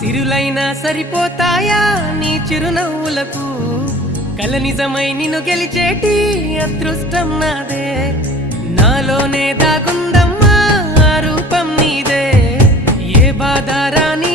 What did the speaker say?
సిరులైనా సరిపోతాయా నీ చిరునవ్వులకు కల నిజమై నిన్ను గెలిచేటి అదృష్టం నాదే నాలోనే దాగుందమ్మా ఆ రూపం నీదే ఏ బాధ రాని